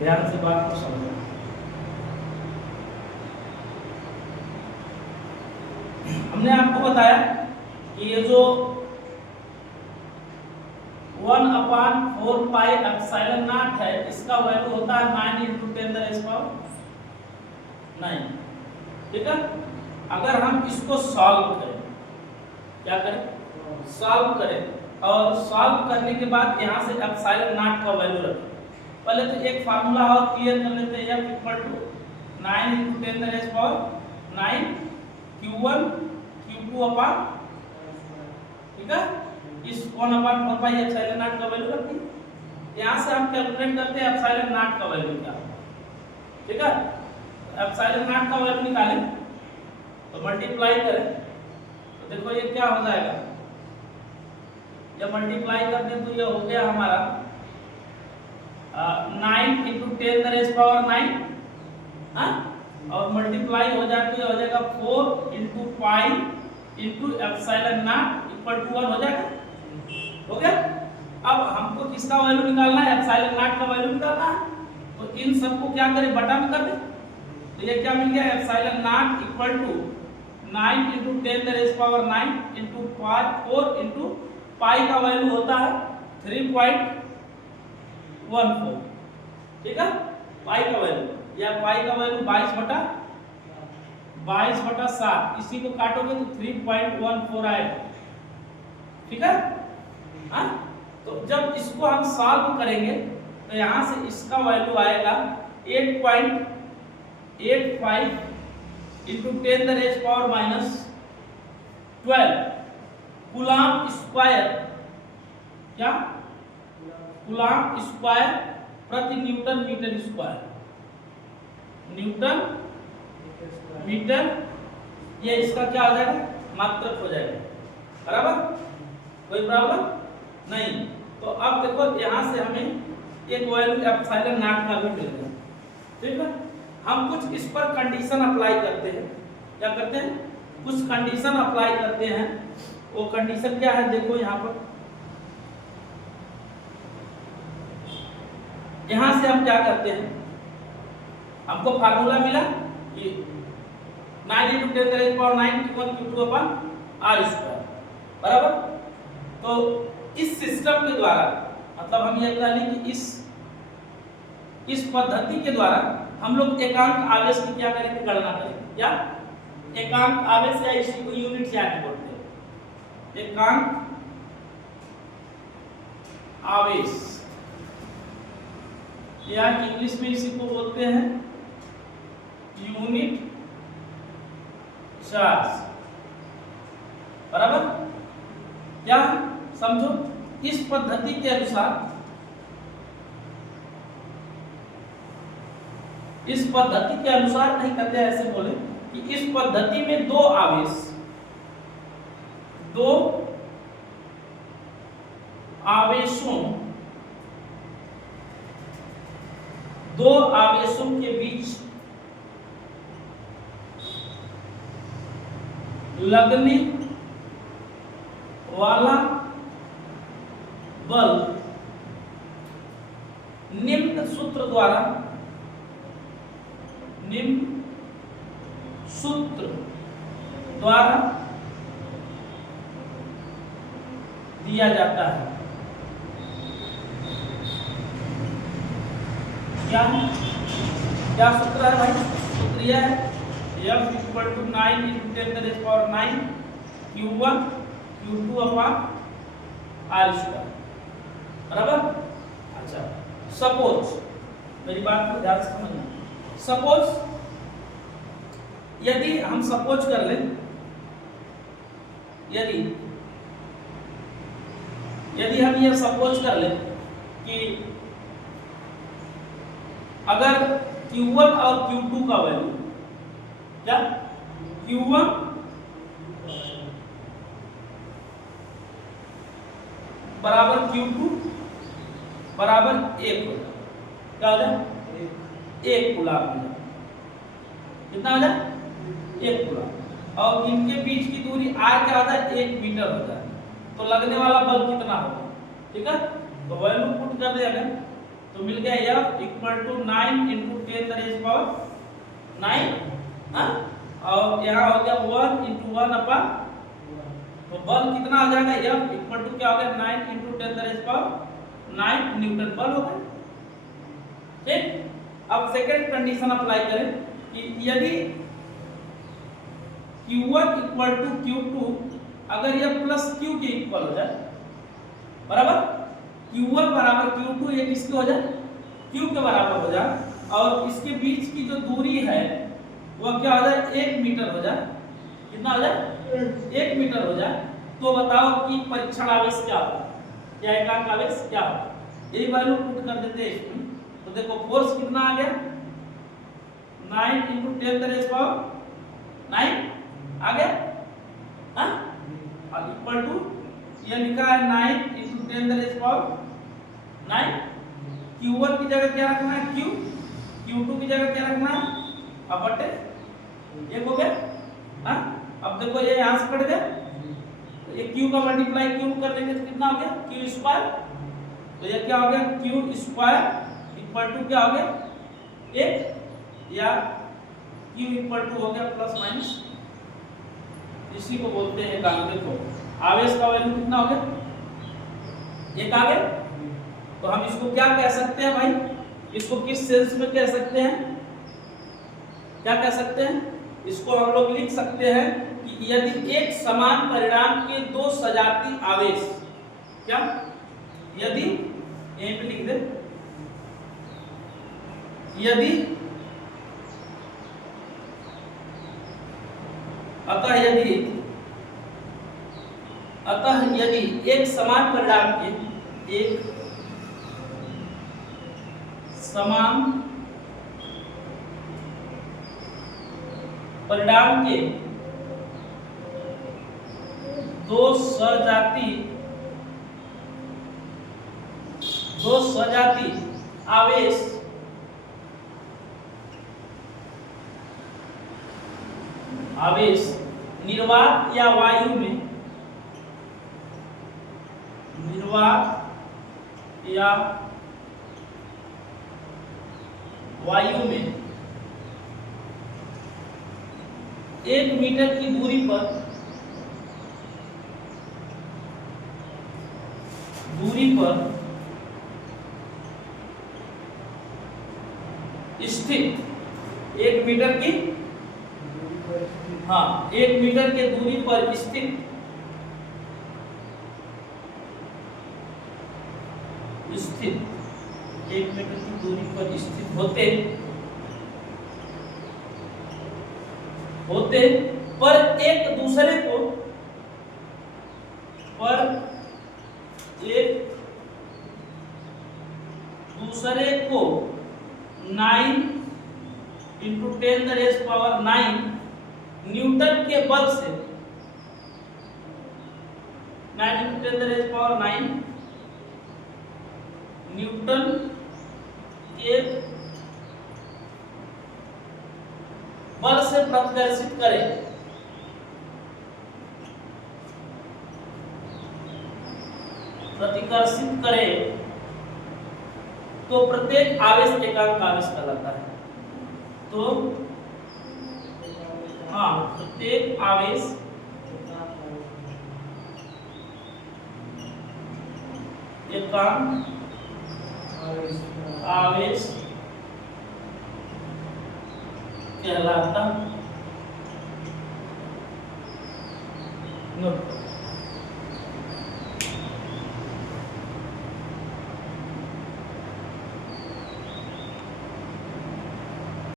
ध्यान से बात को समझो। हमने आपको बताया कि ये जो 1/4 पाई एप्सिलॉन नॉट है, इसका वैल्यू होता है 9 × 10⁹ ठीक है। अगर हम इसको सॉल्व करें, क्या करें, सॉल्व करें और सॉल्व करने के बाद यहाँ से एप्सिलॉन नॉट का वैल्यू रखें। पहले तो एक फार्मूला और क्लियर कर लेते हैं, F = 9 × 10⁹ Q1 Q2 ठीक है। इस 1/4 पाई एप्सिलॉन नॉट का वैल्यू रखिए। यहाँ से हम कैलकुलेट करते हैं एप्सिलॉन नॉट का वैल्यू क्या है, ठीक है। एप्सिलॉन नॉट का वैल्यू निकालें तो मल्टीप्लाई करें तो देखो ये क्या हो जाएगा, जब मल्टीप्लाई करते हैं तो ये हो गया हमारा 9 × 10⁹ और मल्टीप्लाई हो जाए तो ये हो जाएगा 4 × पाई × एप्सिलॉन नॉट = 1 हो जाएगा, हो गया। अब हमको किसका वैल्यू निकालना है, एप्सिलॉन नॉट का वैल्यू निकालना है। तो इन सबको क्या करें, बटा में कर दें। तो ये क्या मिल गया, एप्सिलॉन नॉट = 9 × 10⁹ × 4 × पाई का वैल्यू होता है 3.14, ठीक है। पाई का वैल्यू या पाई का वैल्यू 22/7, इसी को काटोगे तो 3.14 आएगा, ठीक है। हाँ, तो जब इसको हम सॉल्व करेंगे तो यहाँ से इसका वैल्यू आएगा 8.85 × 10⁻12 कूलम्ब स्क्वायर, क्या, कूलम्ब स्क्वायर प्रति newton metre square, newton metre, ये इसका क्या हो जाएगा, मात्रक हो जाएगा, बराबर। कोई प्रॉब्लम नहीं। तो अब देखो यहाँ से हमें एक वैल्यू एप्सिलॉन नॉट का भी मिल गया, ठीक है। हम कुछ इस पर कंडीशन अप्लाई करते हैं, क्या करते हैं, कुछ कंडीशन अप्लाई करते हैं। वो कंडीशन क्या है, देखो यहाँ पर, यहाँ से हम क्या करते हैं, हमको फार्मूला मिला कि 9 × 10⁹ Q1 Q2/r², बराबर। तो इस सिस्टम के द्वारा, मतलब हम ये कह लें कि इस पद्धति के द्वारा हम लोग एकांक आवेश की क्या करेंगे, गणना करेंगे। क्या, एकांक आवेश, या इसी को यूनिट चार्ज बोलते हैं, एकांक आवेश, या इंग्लिश में इसी को बोलते हैं यूनिट चार्ज, बराबर। क्या, समझो, इस पद्धति के अनुसार, इस पद्धति के अनुसार नहीं करते, ऐसे बोले कि इस पद्धति में दो आवेशों के बीच लगने वाला बल निम्न सूत्र द्वारा दिया जाता है। क्या सूत्र है भाई, सूत्र यह है F = 9 × 10⁹ Q1 Q2/r², बराबर। अच्छा, सपोज, मेरी बात को ध्यान से समझना, सपोज यदि हम सपोज कर लें, यदि हम ये सपोज कर लें कि अगर Q1 और Q2 का वैल्यू, क्या, Q1 बराबर Q2 बराबर 1 हो जाए, क्या हो जाए, 1 कूलम्ब हो जाए, कितना हो जाए, 1 कूलम्ब। और इनके बीच की दूरी r क्या हो जाए, 1 मीटर हो जाए। तो लगने वाला बल कितना होगा, ठीक है। तो वैल्यू पुट कर दे, अगर तो मिल गया F equal to 9 into 10 raise power 9, हाँ, और यहाँ हो गया 1 इंटू 1 अपन, तो बल कितना हो जाएगा F इक्वल टू क्या हो गया 9 इंटू 10 रेज पावर 9 न्यूटन बल हो गया। ठीक, अब सेकंड कंडीशन अप्लाई करें कि यदि Q1 इक्वल टू Q2, अगर यह प्लस Q के इक्वल हो जाए, बराबर, Q1 बराबर Q2 ये किसके हो जाए, Q के बराबर हो जाए, और इसके बीच की जो दूरी है वह क्या हो जाए 1 मीटर हो जाए, कितना हो जाए 1 मीटर हो जाए, तो बताओ कि परीक्षण आवेश क्या होगा या एकांक आवेश क्या होगा। यही वैल्यू पुट कर देते हैं इसमें, तो देखो फोर्स कितना आ गया 9 इंटू 10 रेज पावर 9 आ गया, हाँ, और इक्वल टू ये लिखा है 9 इंटू 10 रेज पावर 9। Q1 की जगह क्या रखना है Q, Q2 की जगह क्या रखना है अब बटे 1 हो गया, हाँ। अब देखो ये यहाँ से कट गया, तो ये Q का मल्टीप्लाई Q कर देंगे तो कितना हो गया Q स्क्वायर, तो ये क्या हो गया Q स्क्वायर इक्वल टू क्या हो गया 1, या Q इक्वल टू हो गया प्लस माइनस, इसी को बोलते हैं एकांक। देखो आवेश का वैल्यू कितना हो गया 1 आ गया, तो हम इसको क्या कह सकते हैं भाई, इसको किस सेंस में कह सकते हैं, क्या कह सकते हैं, इसको हम लोग लिख सकते हैं कि यदि एक समान परिणाम के दो सजातीय आवेश, क्या, यदि यहीं पे लिख दे, यदि अतः यदि एक समान परिणाम के, एक समान परिणाम के दो सजातीय आवेश निर्वात या वायु में, निर्वात या वायु में 1 मीटर की दूरी पर स्थित 1 मीटर की, हाँ 1 मीटर के दूरी पर स्थित स्थित 1 मीटर की दूरी पर स्थित होते पर एक दूसरे को 9 इंटू 10 रेज पावर 9 न्यूटन के बल से, 9 इंटू 10 रेज पावर 9 न्यूटन के बल से प्रतिकर्षित करे तो प्रत्येक आवेश एकांक आवेश कहलाता है। तो हाँ, प्रत्येक आवेश एकांक आवेश कहलाता है।